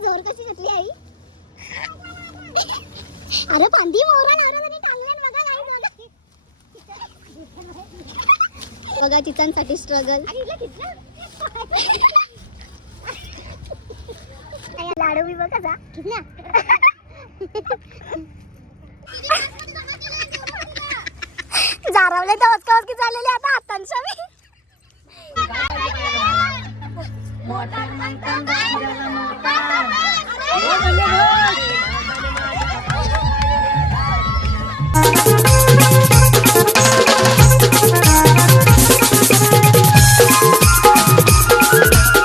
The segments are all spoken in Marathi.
जोर कशी घेतली आई. अरे पंदी मोहरा नारळ टांगल्यान बघा नाही बघा चिचांसाठी स्ट्रगल. लाडू बी बघा जा कितना जारावले तर वचका वचकी चाललेले आता हातांच्या मी.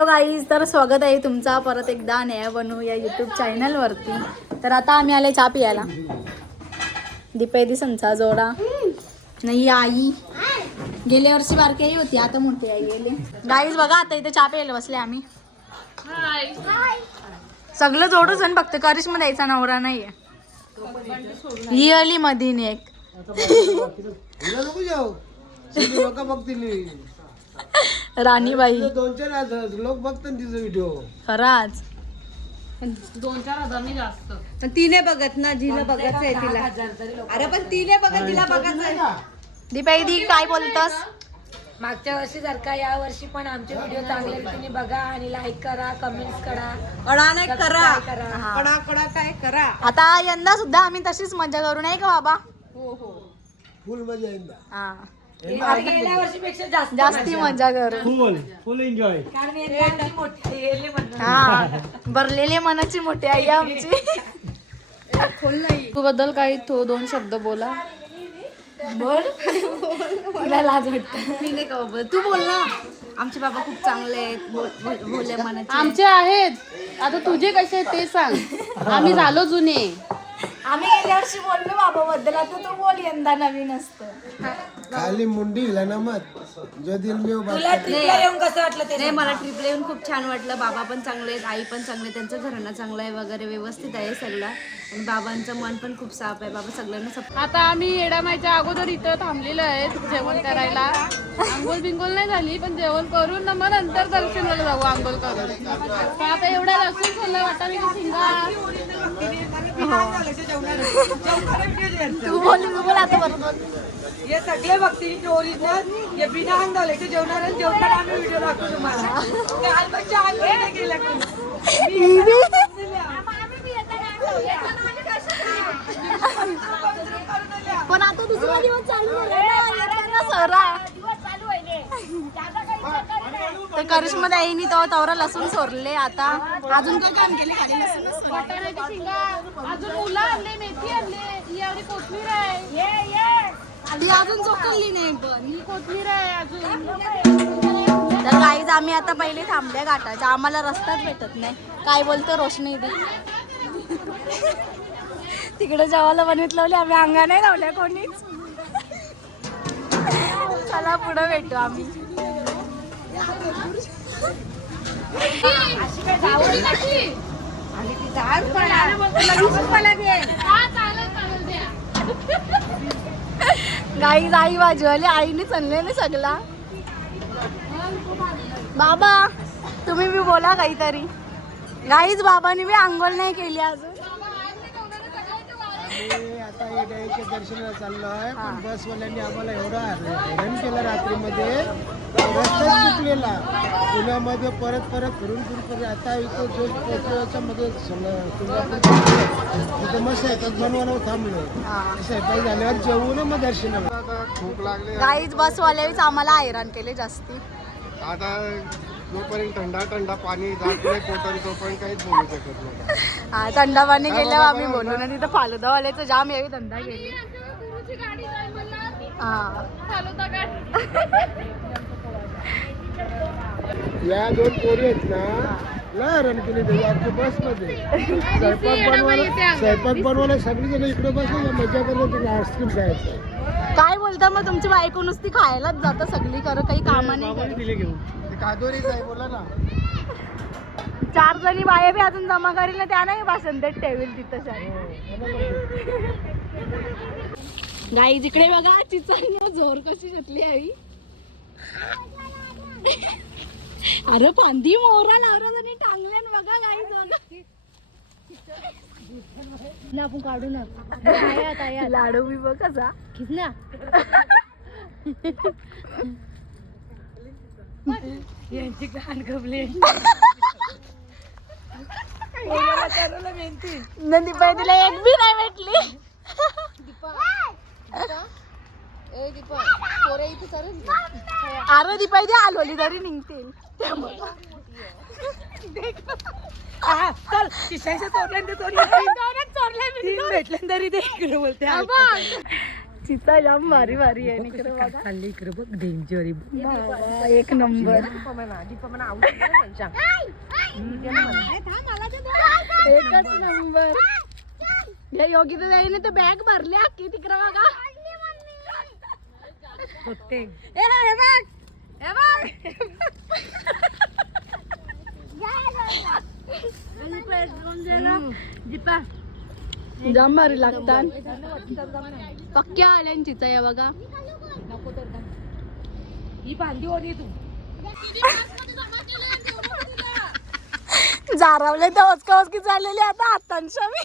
गाईज तर स्वागत आहे तुमचा परत एकदा नया बनू या यूट्यूब चॅनलवरती. तर आता आम्ही आले चहा पियाला. दीपैदी संचा जोडा नाही आई गेल्या वर्षी बारकी आई होती आता मोठी आई गेली. गाईज बघा आता इथे चहा प्यायला बसले आम्ही. सगळं जोडूच आणि फक्त करिश्मा द्यायचा नवरा नाहीये. ही अली मधीन एक राणीबाई 2-4 लोक बघतात तिचा व्हिडिओ. खराच 2-4 हजार जास्त. तिने बघत ना जिला बघायचंय तिला. अरे पण तिने बघत तिला बघायचंय. दीपैदी काय बोलतस? मागच्या वर्षी जर का या वर्षी पण आमचे व्हिडिओ चांगले तुम्ही बघा आणि लाईक करा, कमेंट्स करा, कडा नाही करा करा. कडा कडा काय करा. आता यंदा सुद्धा आम्ही तशीच मजा करू नाही का बाबा? हो हो फुल मजा येईल. हा गेल्या वर्षीपेक्षा जास्त जास्ती मजा करू. फुल एन्जॉय. कारण यांची मोठी गेली म्हणून. हा भरलेली मनाची मोठी आई आमची. तू बद्दल काही 2 शब्द बोला. बोल तिला लाज वाटते. मी नाही का बाबा तू बोल ना. आमचे बाबा खूप चांगले आहेत भोले मनाचे. आमचे आहेत आता तुझे कसे आहेत ते सांग. आम्ही झालो जुने. आम्ही गेल्या वर्षी बोललो बाबा बद्दल आता तू बोल यंदा नवीन असतं. खाली मुंडी हिला ना मत जो दिल मी येऊन कसं वाटलं ते? नाही मला ट्रिपला येऊन खूप छान वाटलं. बाबा पण चांगले आहेत आई पण चांगले. त्यांचं घराणं चांगलं आहे वगैरे व्यवस्थित आहे सगळं. आणि बाबांचं मन पण खूप साफ आहे. बाबा सगळ्यांना आता आम्ही येडामाईच्या अगोदर इथं थांबलेलो आहे जेवण करायला. आंघोळ बिंगोल नाही झाली पण जेवण करून ना मग नंतर दर्शनाला जाऊ आंघोळ करून. तर आता एवढा लसूण सोडला वाटा मी शिंगा. तू बोल आता बरोबर. हे सगळे भक्ती ओरिजिनल हे बिना अंदावल्याचे जेवणार आणि जेवणार आम्ही व्हिडिओ दाखवू तुम्हाला. पण आता दुसरा दिवस चालू सरा तर करिश्मा ताईंनी तो तवरा लसूण सोडले. आता अजून काय काम केले? वाटाण्याची शिंगा अजून मुलं आणले, मेथी आणले, ही एवढी कोथमीर आहे. ती अजून चोकली नाही पण ही कोथमीर आहे अजून. तर गाईज आम्ही आता पहिले थांबल्या घाटाच्या. आम्हाला रस्ताच भेटत नाही. काय बोलतो रोशनी दी तिकडे जेवायला बनवितलं आम्ही अंगा नाही लावल्या कोणीच. चला पुढे भेटू आम्ही. गाई आई वाजवली आईने चालले ना सगळा. बाबा तुम्ही बी बोला काहीतरी. गाईच बाबांनी बी आंघोळ नाही केली अजून. आता येड्याच्या दर्शनाला चाललो आहे पण बसवाल्यांनी आम्हाला एवढा हैराण केलं रात्रीमध्ये. रस्ताच चुकलेला पुण्यामध्ये परत फिरून आता इथं जो पोहोचल्याच्या मध्ये तिथं मस्त येतात बनवायला थांबलो. स्वयंपाक झाल्यावर जेवून मग दर्शनाला. खूप लागले गाईच बसवाल्याच आम्हाला हैराण केले जास्ती. आता जोपर्यंत थंडा पाणी जात नाही पोटाने तोपर्यंत काहीच बोलू शकत नाही. हा थंडा पाणी गेल्यावर आम्ही बोलू ना. तिथं फालुदावाल्याचं जाम यावी धंदा गेली. हा या 2 पोरी आहेत ना लय हैराण केली आमच्या बसमध्ये. स्वयंपाक बनवायला सगळी जण इकडे बसले मजा करत आईस्क्रीम खायचं. काय बोलता मग तुमची बायको नुसती खायलाच जातं सगळी कर काही कामा नाही करत. कादोरीच आहे बोला ना. 4 जणी बाया बी अजून जमा करील ना त्या नाही भाषण देत ठेवील तिथं गाई जिकडे बघा चिचांना जोर कशी घेतली आई. अरे फांदी मोहरा लावला आणि टांगल्यान बघा गाई बघा ना आपण काढू ना लाडू बी बघ कसा ना यांची कान गबले नंदी पाय तिला एक बी नाही भेटली. अरे दीपाई ती आलोली तरी निघतील चिता जाम भारी भारी आहे इकडे बघा. इकडे बघ डेंजर बाबा, एक नंबर एकच नंबर. या योगी तर जाईने तर बॅग भरली अख्खी तिकडे बघा. जाम भारी लागतात पक्क्या आल्यांचीच आहे बघा. ही बांधी ओढी तू जारावले तर ओचका ओचकी चाललेली आता हातांच्या मी.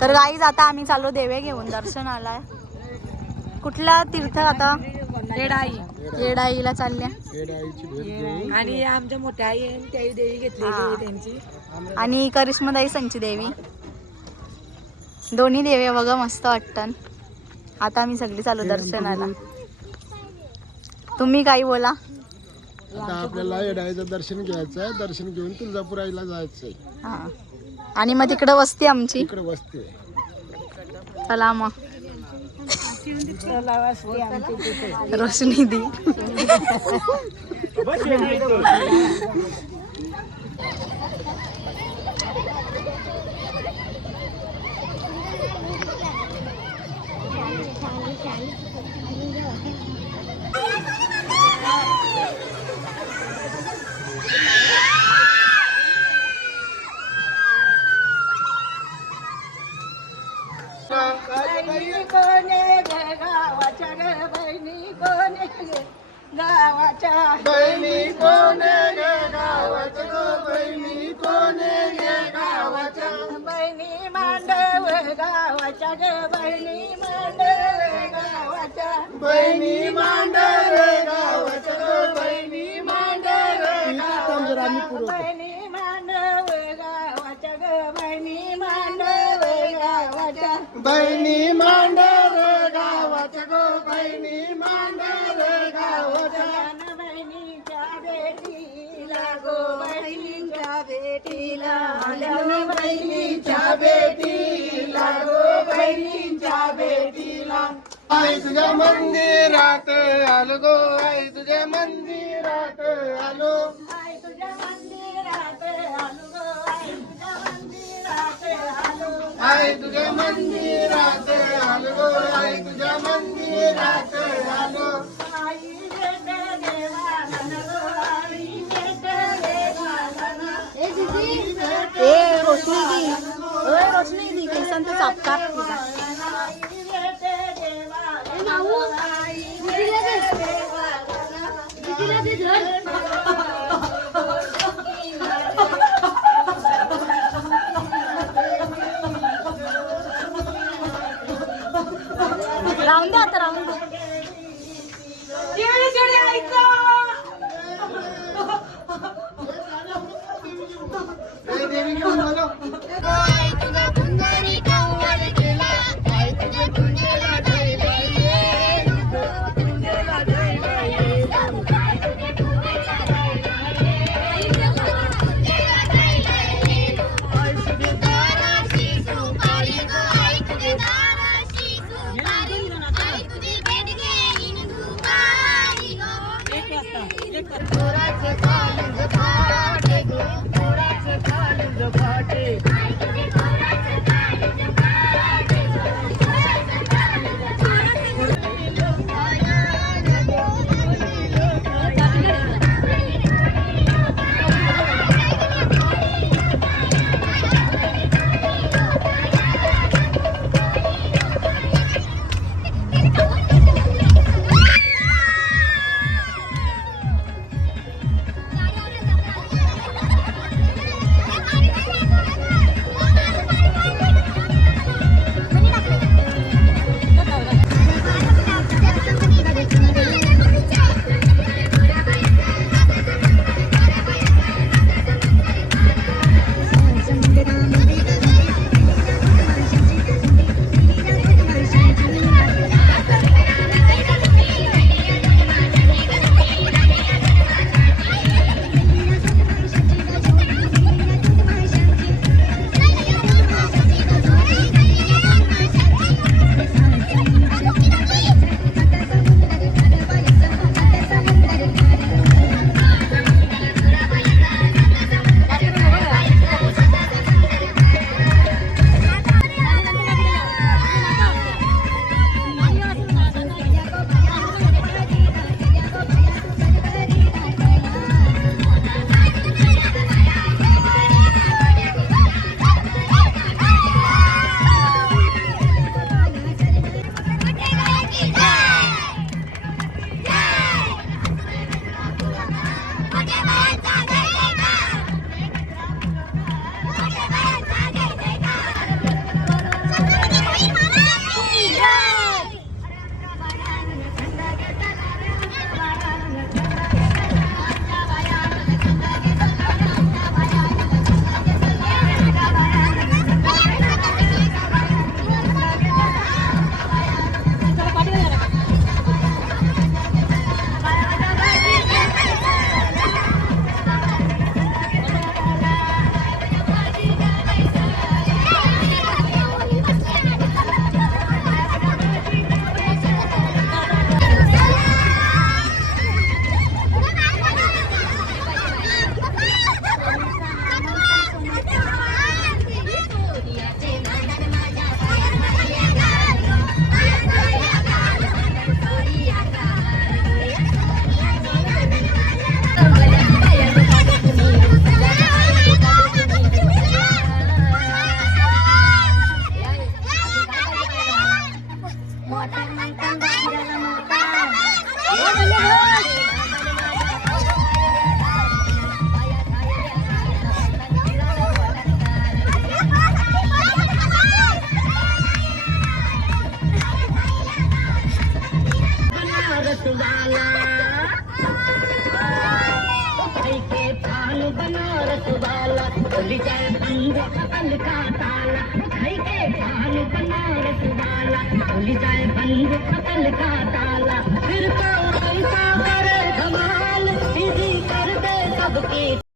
तर गाईज आता आम्ही चाललो देवे घेऊन दर्शनाला. कुठला तीर्थ आता येडाईला चालल्या आणि आमच्या मोठ्या आई आहे त्याही देवी घेतलेली त्यांची आणि करिश्माताई संची देवी दोन्ही देवी बघा मस्त वाटतात. आता आम्ही सगळी चालू दर्शनाला. तुम्ही काही बोला. आता आपल्याला येडाईचं दर्शन घ्यायचं आहे. दर्शन घेऊन तुळजापुराईला जायचंय. हा आणि मग तिकडे वस्ती आमची इकडे वस्ती. चला मग रोशनी दी. बहिणी कोणे गे गावाच्या गं, बहिणी कोणे गे गावाच्या. बहिणी मांडव गावाच्या ग बहिणी मांडव गावाच्या. बहिणी मांडव गावाच्या गं, बहिणी मांडव गावाच्या. बहिणी मांडव गावाच्या ग बहिणी मांडव गावाच्या. बहिणी मांडव गावाच्या गं, बहिणी मांडव गावाच्या. तुझ्या मंदिरात आलो गो आई तुझ्या मंदिरात आलो आई तुझ्या मंदिरात आलो गो आई तुझ्या मंदिरात आलो ए रोशनी दी ओय रोशनी दी केसांचा चापकार तुझा राहून दे आता राहून दे देवी घेऊन बोलो फिर तो ऐसा करे धमाल, कर दे सबकी